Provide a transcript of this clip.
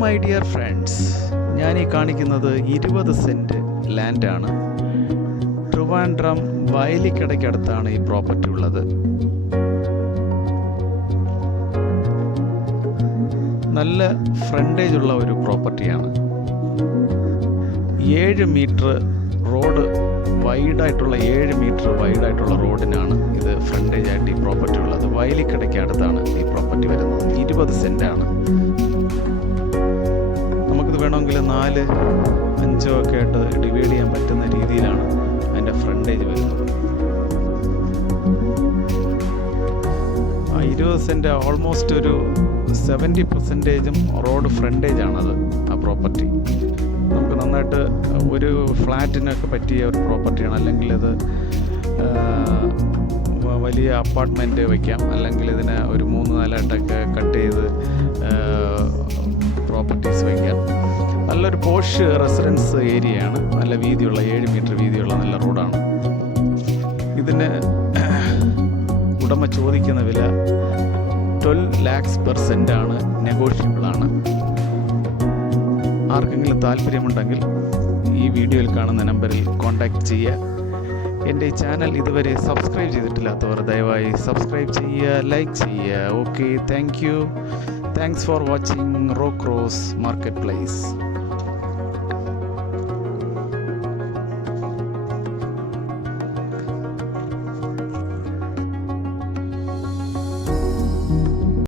My dear friends, ഞാൻ ഈ കാണിക്കുന്നത് 20 സെൻറ്റ് ലാൻഡാണ്. ട്രിവാൻഡ്രം വയലിക്കടയ്ക്കടുത്താണ് ഈ പ്രോപ്പർട്ടി ഉള്ളത്. നല്ല ഫ്രണ്ടേജ് ഉള്ള ഒരു പ്രോപ്പർട്ടിയാണ്. 7 മീറ്റർ റോഡ് വൈഡായിട്ടുള്ള 7 മീറ്റർ വൈഡായിട്ടുള്ള റോഡിനാണ് ഇത് ഫ്രണ്ടേജ് ആയിട്ട് ഈ പ്രോപ്പർട്ടി ഉള്ളത്. വയലിക്കടയ്ക്ക് അടുത്താണ് ഈ പ്രോപ്പർട്ടി വരുന്നത്. 20 സെൻറ്റാണ്. നമുക്കിത് വേണമെങ്കിൽ 4, 5 ഒക്കെ ആയിട്ട് ഡിവൈഡ് ചെയ്യാൻ പറ്റുന്ന രീതിയിലാണ് അതിൻ്റെ ഫ്രണ്ടേജ് വരുന്നത്. 20 സെൻറ്റ് ഓൾമോസ്റ്റ് ഒരു 70% റോഡ് ഫ്രണ്ടേജ് ആണത് ആ പ്രോപ്പർട്ടി. നമുക്ക് നന്നായിട്ട് ഒരു ഫ്ലാറ്റിനൊക്കെ പറ്റിയ ഒരു പ്രോപ്പർട്ടിയാണ്. അല്ലെങ്കിൽ ഇത് വലിയ അപ്പാർട്ട്മെൻറ്റ് വയ്ക്കാം, അല്ലെങ്കിൽ ഇതിനെ ഒരു 3-4 ആയിട്ടൊക്കെ കട്ട് ചെയ്ത് പ്രോപ്പർട്ടീസ് വയ്ക്കാം. നല്ലൊരു പോഷ് റെസിഡൻസ് ഏരിയയാണ്. നല്ല വീതിയുള്ള 7 മീറ്റർ വീതിയുള്ള നല്ല റോഡാണ്. ഇതിന് ഉടമ ചോദിക്കുന്ന വില 12 lakhs per cent ആണ്. നെഗോഷ്യബിളാണ്. ആർക്കെങ്കിലും താല്പര്യമുണ്ടെങ്കിൽ ഈ വീഡിയോയിൽ കാണുന്ന നമ്പറിൽ കോൺടാക്റ്റ് ചെയ്യുക. എൻ്റെ ഈ ചാനൽ ഇതുവരെ സബ്സ്ക്രൈബ് ചെയ്തിട്ടില്ലാത്തവർ ദയവായി സബ്സ്ക്രൈബ് ചെയ്യുക, ലൈക്ക് ചെയ്യുക. Okay, thank you. Thanks for watching row cross market place.